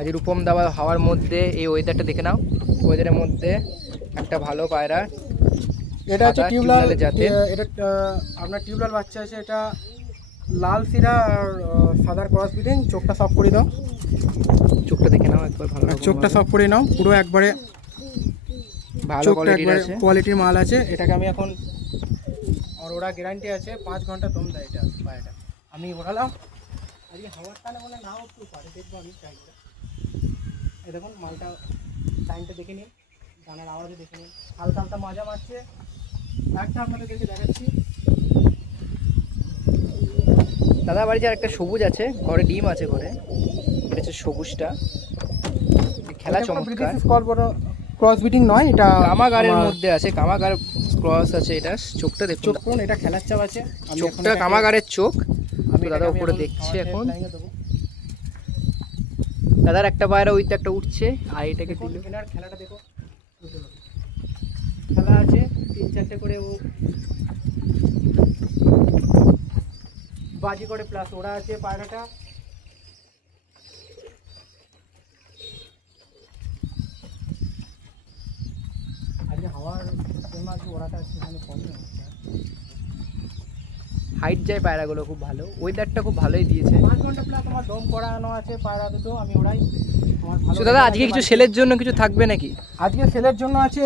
আজ রূপম দাবা হাওয়ার মধ্যে এই ওয়েদারটা দেখে নাও, ওয়েদারের মধ্যে একটা ভালো পায়রা। এটা হচ্ছে টিউবলাল জাতের, এটা আপনার টিউবলাল বাচ্চা আছে। এটা লাল সিরা আর সাদার ক্রস ব্রিডিং। চোখটা সফট করে দাও, চোখটা দেখে নাও একবার ভালো, চোখটা সফট করে নাও, পুরো একবারে ভালো কোয়ালিটির আছে, কোয়ালিটির মাল আছে। এটাকে আমি এখন আর ওরা গ্যারান্টি আছে 5 ঘন্টা দম দেয় এটা পায়রাটা। আমি ওড়ালাম আজকে হাওয়ার টানে বলে নাও একটু পারে, দেখবো আমি ট্রাই করে। এই দেখুন মালটা টাইমটা দেখে নিন, গানের আওয়াজে দেখে নিন, হালকা হালকা মাজা মারছে। একটা আপনাদেরকে দেখাচ্ছি। দাদা বাড়ি যার একটা সবুজ আছে ঘরে, ডিম আছে ঘরে, এটা হচ্ছে সবুজটা, খেলা চমৎকার। ক্রস বিটিং নয়, এটা কামাগারের মধ্যে আছে, কামাগার ক্রস আছে। এটা চোখটা দেখুন, চোখ কোন, এটা খেলার চাপ আছে, চোখটা কামাগারের চোখ। আমি দাদা উপরে দেখছি এখন, দাদার একটা পায়রা ওইতে একটা উঠছে, আর এটাকে দিল। এনার খেলাটা দেখো, খেলা আছে 3-4টে করে ও বাজি করে প্লাস ওরা আছে পায়রাটা। আজকে হাওয়ার ওরাটা সেখানে কম হচ্ছে, হাইট যায় পায়রাগুলো খুব ভালো, ওয়েদারটা খুব ভালোই দিয়েছে। 5 ঘন্টা প্লাস আমার দম করানো আছে পায়রা দুটো, আমি ওরাই আমার ভালো। দাদা আজকে কিছু সেলের জন্য কিছু থাকবে নাকি? আজকে সেলের জন্য আছে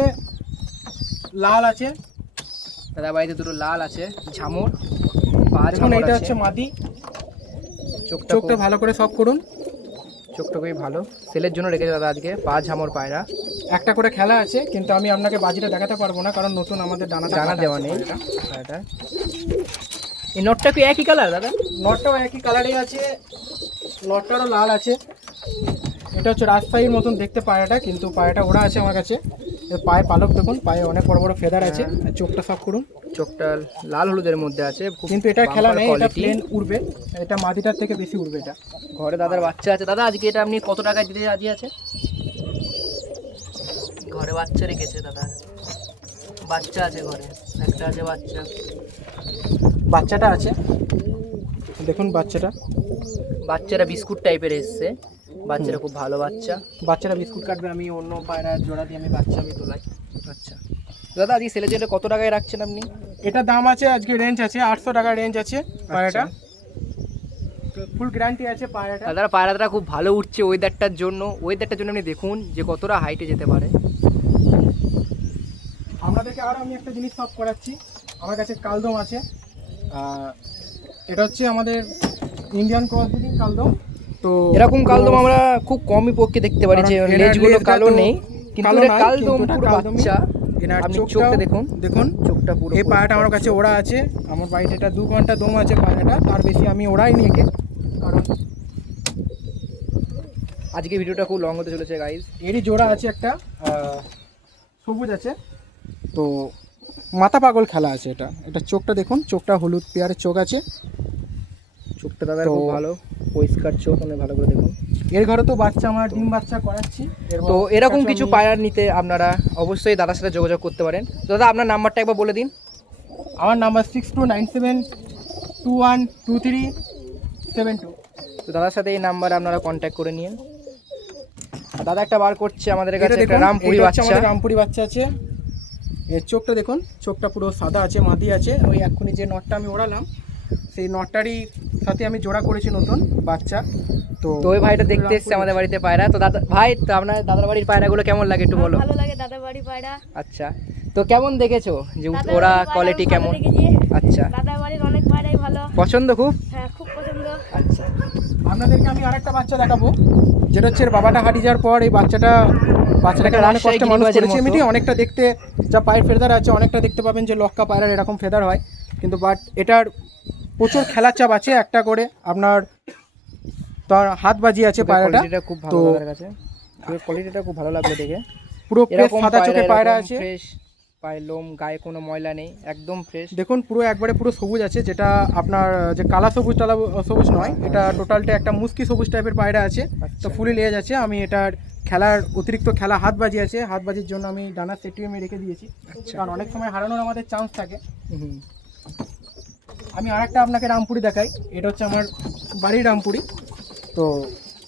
লাল আছে দাদা বাড়িতে দুটো লাল আছে, ঝামর পা দেখুন। ঝামর এটা আছে, হচ্ছে মাদি। চোখটা ভালো করে সব করুন, চোখটা খুবই ভালো, সেলের জন্য রেখেছে দাদা আজকে। পা ঝামর পায়রা, একটা করে খেলা আছে, কিন্তু আমি আপনাকে বাজিটা দেখাতে পারবো না, কারণ নতুন আমাদের ডানা দেওয়া নেই পায়রাটা। এই নটটা কি একই কালার দাদা? নটটাও একই কালারই আছে, নটটারও লাল আছে। এটা হচ্ছে রাজশাহীর মতন দেখতে পায়রাটা, কিন্তু পায়রাটা ওরা আছে আমার কাছে। এর পায়ে পালক দেখুন, পায়ে অনেক বড় বড় ফেদার আছে। চোখটা সব করুন, চোখটা লাল হলুদের মধ্যে আছে, কিন্তু এটা খেলা নেই, এটা প্লেন উড়বে। এটা মাদিটার থেকে বেশি উড়বে। এটা ঘরে দাদার বাচ্চা আছে। দাদা আজকে এটা আপনি কত টাকায় দিতে রাজি আছে? ঘরে বাচ্চা রেখেছে দাদা, বাচ্চা আছে ঘরে, একটা আছে বাচ্চা। বাচ্চাটা আছে দেখুন, বাচ্চারা বিস্কুট টাইপের এসছে, বাচ্চারা খুব ভালো বাচ্চা। বাচ্চারা বিস্কুট কাটবে, আমি অন্য পায়রার জোড়া দিয়ে আমি বাচ্চা আমি তোলাই। আচ্ছা দাদা আজকে সেলের জন্য কত টাকায় রাখছেন আপনি? এটা দাম আছে আজকে রেঞ্জ আছে 800 টাকা রেঞ্জ আছে পায়রাটা, ফুল গ্যারান্টি আছে পায়রাটা। দাদা পায়রাটা খুব ভালো উঠছে ওয়েদারটার জন্য, আপনি দেখুন যে কতটা হাইটে যেতে পারে। আপনাদেরকে আরও আমি একটা জিনিস সব করাচ্ছি, আমার কাছে কালদম আছে। এটা হচ্ছে আমাদের ইন্ডিয়ান ক্রস ব্রিডিং কালদম। তো এরকম কালদম আমরা খুব কমই পক্ষে দেখতে পারি, যে লেজগুলো কালো নেই, কিন্তু এটা কালদম পুরো বাচ্চা। আপনি চোখটা দেখুন, চোখটা পুরো। এই পায়রাটা আমার কাছে ওরা আছে, আমার বাড়িতে এটা 2 ঘন্টা দম আছে পায়রাটা, তার বেশি আমি ওরাই নিয়ে গিয়ে। কারণ আজকে ভিডিওটা খুব লং হতে চলেছে গাইজ। এরই জোড়া আছে একটা সবুজ আছে, তো মাথা পাগল খেলা আছে। এটা চোখটা দেখুন, চোখটা হলুদ পেয়ারের চোখ আছে। চোখটা দাদা খুব ভালো, পরিষ্কার চোখ, অনেক ভালো করে দেখুন। এর ঘরে তো বাচ্চা আমার ডিম বাচ্চা করাচ্ছি। তো এরকম কিছু পায়রা নিতে আপনারা অবশ্যই দাদার সাথে যোগাযোগ করতে পারেন। দাদা আপনার নাম্বারটা একবার বলে দিন। আমার নাম্বার 6297212372। তো দাদার সাথে এই নাম্বারে আপনারা কন্ট্যাক্ট করে নিন। দাদা একটা বার করছে আমাদের কাছে, একটা রামপুরি বাচ্চা। রামপুরি বাচ্চা আছে। এর চোখটা দেখুন, চোখটা পুরো সাদা আছে, মাদি আছে। ওই এক্ষুনি যে নটটা আমি ওড়ালাম, সেই নটটারই সাথে আমি জোড়া করেছি নতুন বাচ্চা। তো ওই ভাইটা দেখতে এসছে আমাদের বাড়িতে পায়রা। তো দাদা ভাই, তো আপনার দাদার বাড়ির পায়রাগুলো কেমন লাগে একটু বলো। ভালো লাগে দাদার বাড়ির পায়রা। আচ্ছা, তো কেমন দেখেছো যে ওরা কোয়ালিটি কেমন? আচ্ছা, দাদার বাড়ির অনেক পায়রাই ভালো পছন্দ খুব? হ্যাঁ, খুব পছন্দ। আচ্ছা, আপনাদেরকে আমি আরেকটা বাচ্চা দেখাবো, যেটা হচ্ছে বাবাটা হারিয়ে যাওয়ার পর এই বাচ্চাটাকে অনেক কষ্টে মানুষ করেছে। এমনি অনেকটা দেখতে, যা পায়ের ফেদার আছে, অনেকটা দেখতে পাবেন যে লক্কা পায়রার এরকম ফেদার হয়, কিন্তু বাট এটার প্রচুর খেলার চাপ আছে। একটা করে আপনার তার হাত বাজি আছে পায়রাটা, খুব ভালো আমার কাছে, কোয়ালিটিটা খুব ভালো লাগলো দেখে। পুরো ফ্রেশ সাদা চোখে পায়রা আছে, ফ্রেশ পায়ের লোম, গায়ে কোনো ময়লা নেই, একদম ফ্রেশ। দেখুন পুরো একবারে পুরো সবুজ আছে, যেটা আপনার যে কালা সবুজ টালা সবুজ নয়, এটা টোটালটা একটা মুস্কি সবুজ টাইপের পায়রা আছে। তো ফুলি লেজ আছে। আমি এটার খেলার অতিরিক্ত খেলা হাত বাজি আছে, হাত বাজির জন্য আমি ডানা সেটিয়ে আমি রেখে দিয়েছি, কারণ অনেক সময় হারানোর আমাদের চান্স থাকে। আমি আরেকটা আপনাকে রামপুরি দেখাই। এটা হচ্ছে আমার বাড়ির রামপুরি। তো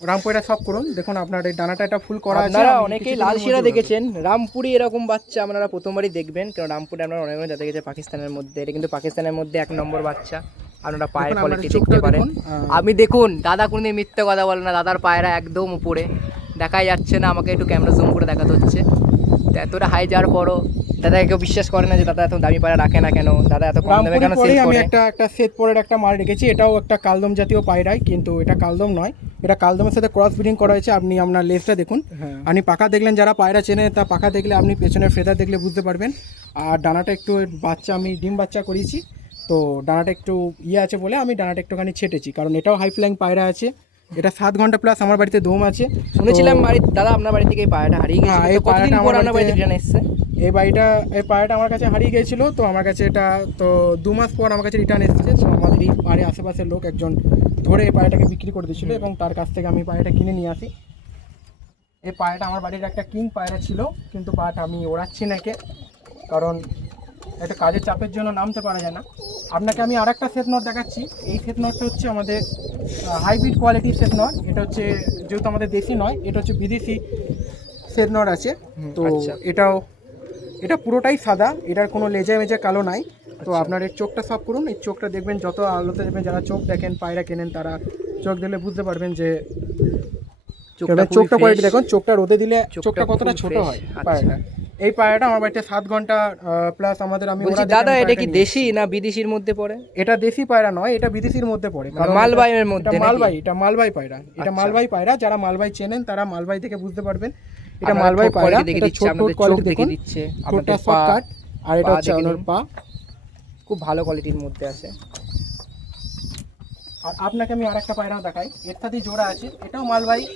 রামপুরিটা সব করুন। দেখুন আপনার এই ডানাটা এটা ফুল করা আছে। আপনারা আমি অনেকেই কিছুদিনের লাল শিরা মধ্যে দেখেছেন, রামপুরি এরকম বাচ্চা আপনারা প্রথমবারই দেখবেন, কারণ রামপুরি আপনারা অনেক জায়গায় দেখেছে পাকিস্তানের মধ্যে, এটা কিন্তু পাকিস্তানের মধ্যে 1 নম্বর বাচ্চা। আপনারা পায়ের দেখুন, কোয়ালিটি আপনার দেখতে চোখটা পারেন। দেখুন, আমি দেখুন দাদা কোনোদিন মিথ্যে কথা বলে না, দাদার পায়রা একদম উপরে দেখাই যাচ্ছে না, আমাকে একটু ক্যামেরা জুম করে দেখাতে হচ্ছে। তো এতটা হাই যাওয়ার পরও দাদা কেউ বিশ্বাস করে না যে দাদা এত দামি পায়রা রাখে না কেন, দাদা এত কম দামে কেন রামপুরি সেল আমি করে। একটা সেট পরের একটা মাল রেখেছি। এটাও একটা কালদম জাতীয় পায়রাই, কিন্তু এটা কালদম নয়, এটা কালদমের সাথে ক্রস ব্রিডিং করা হয়েছে। আপনি আপনার লেজটা দেখুন, হ্যাঁ। আপনি পাখা দেখলেন, যারা পায়রা চেনে তা পাখা দেখলে আপনি পেছনের ফেদার দেখলে বুঝতে পারবেন। আর ডানাটা একটু বাচ্চা, আমি ডিম বাচ্চা করিয়েছি, তো ডানাটা একটু আছে বলে আমি ডানাটা একটুখানি ছেটেছি, কারণ এটাও হাই ফ্লাইং পায়রা আছে। এটা 7 ঘন্টা প্লাস আমার বাড়িতে দম আছে। শুনেছিলাম বাড়ি দাদা আপনার বাড়ি থেকে এই পায়রাটা হারিয়ে গেছে, এই কতদিন পায়রাটা পর আমার আপনার বাড়িতে বাড়িতে- রিটার্ন এসেছে? এই পায়রাটা আমার কাছে হারিয়ে গিয়েছিল, তো আমার কাছে এটা তো 2 মাস পর আমার কাছে রিটার্ন এসেছে। তো আমাদের এই বাড়ির আশেপাশের লোক একজন ধরে এই পায়রাটাকে বিক্রি করে দিয়েছিল, এবং তার কাছ থেকে আমি পায়রাটা কিনে নিয়ে আসি। এই পায়রাটা আমার বাড়ির একটা কিং পায়রা ছিল, কিন্তু বাট আমি ওড়াচ্ছি না একে, কারণ এটা কাজের চাপের জন্য নামতে পারা যায় না। আপনাকে আমি আর একটা সেট নট দেখাচ্ছি। এই সেট নটটা হচ্ছে আমাদের হাইব্রিড কোয়ালিটির সেট নট। এটা হচ্ছে যেহেতু আমাদের দেশি নয়, এটা হচ্ছে বিদেশি সেট নট আছে। তো আচ্ছা। এটা পুরোটাই সাদা, এটার কোনো লেজা মেজা কালো নাই। তো আচ্ছা। আপনার এর চোখটা সব করুন, এই চোখটা দেখবেন, যত আলোতে দেখবেন, যারা চোখ দেখেন পায়রা কেনেন তারা চোখ দিলে বুঝতে পারবেন যে চোখটা কোয়ালিটি দেখুন, চোখটা রোদে দিলে চোখটা কতটা ছোট হয় পায়রাটা। এই পায়রাটা আমার বাড়িতে 7 ঘন্টা প্লাস আমাদের আমি বলছি ওরা দেখে দাদা আমি এটা পায়রাটা কি নিয়ে দেশি না বিদেশির মধ্যে পড়ে? এটা দেশি পায়রা নয়, এটা বিদেশির মধ্যে পড়ে, কারণ মালবাহীর মধ্যে এটা নাকি? মালবাহী, এটা মালবাহী পায়রা, এটা আচ্ছা। মালবাহী পায়রা। যারা মালবাহী চেনেন তারা মালবাহী থেকে বুঝতে পারবেন এটা আপনারা মালবাহী ঠোঁট পায়রা। quality দেখে এটা দিচ্ছে, ছোট আপনাদের চোখ কোয়ালিটি দেখে দেখুন, দিচ্ছে, ঠোঁটটা আপনাদের সব পা, কাট, আর এটা পা হচ্ছে দেখে ওনার নিন। পা। খুব ভালো কোয়ালিটির মধ্যে আছে। আর আপনাকে আমি আরেকটা পায়রাও দেখাই, এর সাথে জোড়া আছে, এটাও মালবাহী,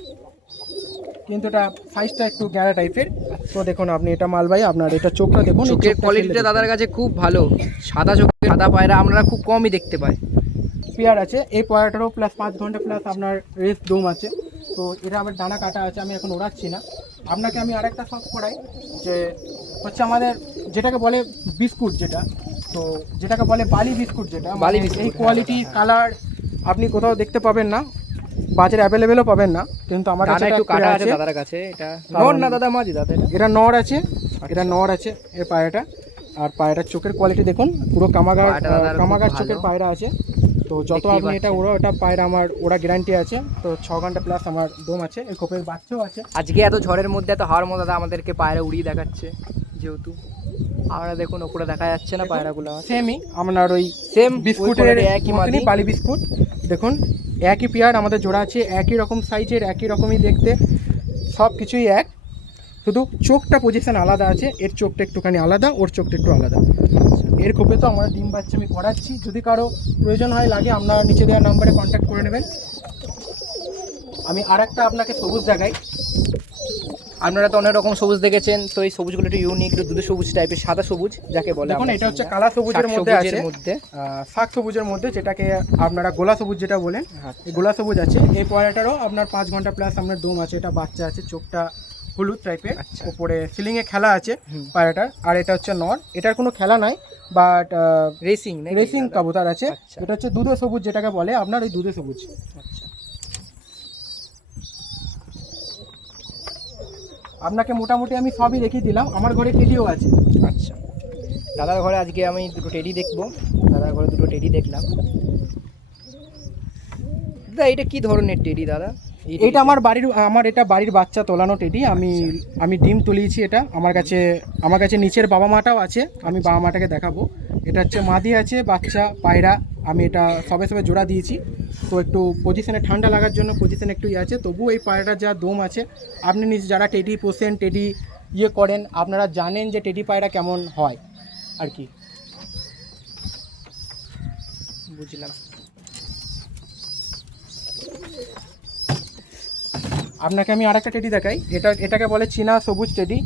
কিন্তু এটা সাইজটা একটু গ্যারা টাইপের। তো দেখুন আপনি, এটা মালবাহী, আপনার এটা চোখটা দেখুন, এই চোখের চোখটা কোয়ালিটিটা ফেলে দাদার কাছে খুব ভালো, সাদা চোখের সাদা পায়রা আমরা খুব কমই দেখতে পাই। পেয়ার আছে। এই পায়রাটারও প্লাস 5 ঘন্টা প্লাস আপনার রেস্ট দম আছে। তো এটা আবার ডানা কাটা আছে, আমি এখন ওড়াচ্ছি না। আপনাকে আমি আরেকটা শখ করাই, যে হচ্ছে আমাদের যেটাকে বলে বিস্কুট, তো যেটাকে বলে বালি বিস্কুট, বালি মানে বিস্কুট, এই হ্যাঁ, কোয়ালিটি হ্যাঁ। কালার আপনি কোথাও দেখতে পাবেন না, বাজারে অ্যাভেলেবেলও পাবেন না, কিন্তু আমার ডানা কাছে একটু একটা কাটা পেয়ার আছে আছে। দাদার কাছে, এটা কারণ- নর না দাদা মাঝি দাদা এটা? এটা নর আছে, এটা নর আছে এই পায়রাটা। আর পায়রার চোখের কোয়ালিটি দেখুন, পুরো পায়রাটা দাদার খুব কামাগার ভালো। চোখের পায়রা আছে। তো যত দেখতেই আপনি এটা পাচ্ছেন। ওরা, ওটা পায়রা আমার ওরা গ্যারান্টি আছে। তো 6 ঘন্টা প্লাস আমার দম আছে, এই খোপের বাচ্চাও আছে। আজকে এত ঝড়ের মধ্যে এত হাওয়ার মধ্যে দাদা আমাদেরকে পায়রা উড়িয়ে দেখাচ্ছে, যেহেতু আমরা দেখুন ওপরে দেখা যাচ্ছে না পায়রাগুলো। সেমই আপনার ওই সেম বিস্কুটের একই মতনই মাদি। বালি বিস্কুট। দেখুন একই পেয়ার আমাদের জোড়া আছে, একই রকম সাইজের, একই রকমই দেখতে, সব কিছুই এক, শুধু চোখটা পজিশন আলাদা আছে। এর চোখটা একটুখানি আলাদা, ওর চোখটা একটু আলাদা। এর খোপে তো আমার ডিম বাচ্চা আমি করাচ্ছি, যদি কারো প্রয়োজন হয় লাগে আপনারা নিচে দেওয়ার নাম্বারে কন্ট্যাক্ট করে নেবেন। আমি আরেকটা আপনাকে সবুজ দেখাই। আপনারা তো অনেক রকম সবুজ দেখেছেন, তো এই সবুজগুলো একটু ইউনিক, একটু দুধ সবুজ টাইপের, সাদা সবুজ যাকে বলে। দেখুন আমরা এটা হচ্ছে চিনি না। কালা সবুজের শাক মধ্যে আছে, সবুজের মধ্যে। শাক সবুজের মধ্যে, যেটাকে আপনারা গোলা সবুজ যেটা বলেন, আচ্ছা। এই গোলা সবুজ আছে। এই পয়রাটারও আপনার 5 ঘন্টা প্লাস আপনার দম আছে, এটা বাচ্চা আছে, চোখটা হলুদ টাইপের, আচ্ছা। উপরে সিলিংয়ে খেলা আছে পায়রাটার। আর এটা হচ্ছে নর, এটার কোনো খেলা নাই, বাট রেসিং রেসিং কাবুতর আছে। আচ্ছা। এটা হচ্ছে দুধে সবুজ যেটাকে বলে, আপনার এই দুধে সবুজ। আচ্ছা। আপনাকে মোটামুটি আমি সবই দেখিয়ে দিলাম। আমার ঘরে টেডিও আছে। আচ্ছা, দাদার ঘরে আজকে আমি দুটো টেডি দেখবো, দাদার ঘরে দুটো টেডি দেখলাম। দাদা এটা কি ধরনের টেডি দাদা? এটা আমার এটা বাড়ির বাচ্চা তোলানো টেডি। আমি ডিম তুলিয়েছি এটা। আমার কাছে নিচের বাবা মাটাও আছে, আমি বাবা মাটাকে দেখাবো। এটা হচ্ছে মাদি আছে, বাচ্চা পায়রা। আমি এটা সবে জোড়া দিয়েছি, তো একটু পজিশনে ঠান্ডা লাগার জন্য পজিশনে একটু আছে। তবু এই পায়রাটার যা দম আছে, আপনি যারা টেডি পোষেন, টেডি করেন, আপনারা জানেন যে টেডি পায়রা কেমন হয় আর কি। বুঝলাম। আপনাকে আমি আরেকটা টেডি দেখাই। এটাকে বলে চীনা সবুজ টেডি।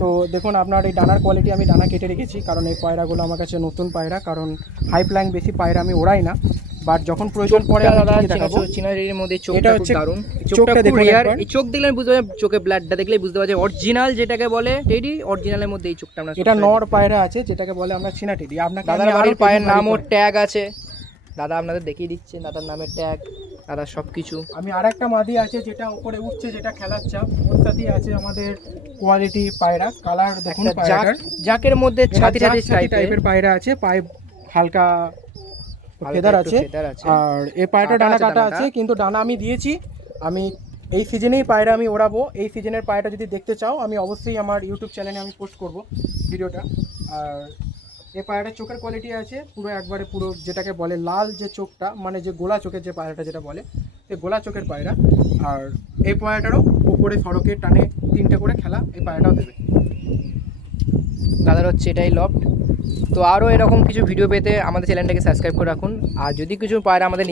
তো দেখুন আপনার এই ডানার কোয়ালিটি, আমি ডানা কেটে রেখেছি, কারণ এই পায়রাগুলো আমার কাছে নতুন পায়রা, কারণ হাই ফ্লাইং বেশি পায়রা আমি ওড়াই না, বাট যখন প্রয়োজন পড়ে আমি দাদা ঠিকই দেখাবো। চীনা টেডির মধ্যে এটা চোখটা খুব হচ্ছে দারুণ, চোখটা চোখটা খুব দেখুন রিয়ার। একবার। এই চোখ দেখলে বুঝতে পারবে, চোখে ব্লাডটা দেখলেই বুঝতে পারবে অরিজিনাল যেটাকে বলে টেডি, অরিজিনালের মধ্যে এই চোখটা আমরা। এটা নর পায়রা আছে, যেটাকে বলে আমরা চীনা টেডি। আপনাকে দাদার বাড়ির পায়ের নাম ওর ট্যাগ আছে, দাদা আপনাদের দেখিয়ে দিচ্ছে দাদার নামের ট্যাগ। দাদা সব কিছু। আমি আর একটা মাদি আছে যেটা উপরে উঠছে, যেটা খেলার চাপ, ওর সাথেই আছে আমাদের কোয়ালিটি পায়রা। কালার দেখুন পায়রাটার, জাকের মধ্যে ছাতি ছাতি টাইপের পায়রা আছে, পায়ে হালকা ফেদার আছে। আর এই পায়রাটা ডানা কাটা আছে, কিন্তু ডানা আমি দিয়েছি। আমি এই সিজনেই পায়রা আমি ওড়াবো। এই সিজনের পায়রাটা যদি দেখতে চাও আমি অবশ্যই আমার ইউটিউব চ্যানেলে আমি পোস্ট করব ভিডিওটা। আর এই পায়রাটার চোখের কোয়ালিটি আছে পুরো একবারে পুরো যেটাকে বলে লাল যে চোখটা, মানে যে গোলা চোখের যে পায়রাটা যেটা বলে, এই গোলা চোখের পায়রা। আর এই পায়রাটারও উপরে সড়কের টানে 3টে করে খেলা এই পায়রাটাও দেবে। দাদার হচ্ছে এটাই লফট। তো আরও এরকম কিছু ভিডিও পেতে আমাদের চ্যানেলটাকে সাবস্ক্রাইব করে রাখুন। আর যদি কিছু পায়রা আমাদের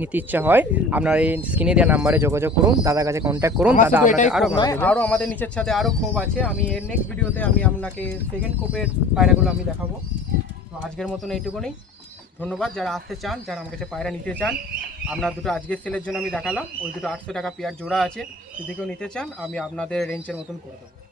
নিতে ইচ্ছা হয়, আপনারা এই স্ক্রিনে দেওয়া নাম্বারে যোগাযোগ করুন, দাদার কাছে কন্ট্যাক্ট করুন। দাদা আপনাকে আরও আমাদের নিচের সাথে আরও ক্ষোভ আছে। আমি এর নেক্সট ভিডিওতে আমি আপনাকে সেকেন্ড কোপের পায়রাগুলো আমি দেখাবো। তো আজকের মতন এইটুকুনি। ধন্যবাদ যারা আসতে চান, যারা আমার কাছে পায়রা নিতে চান। আপনার দুটো আজকের সেলের জন্য আমি দেখালাম, ওই দুটো 800 টাকা পেয়ার জোড়া আছে। যদি কেউ নিতে চান আমি আপনাদের রেঞ্জের মতন করে দেবো।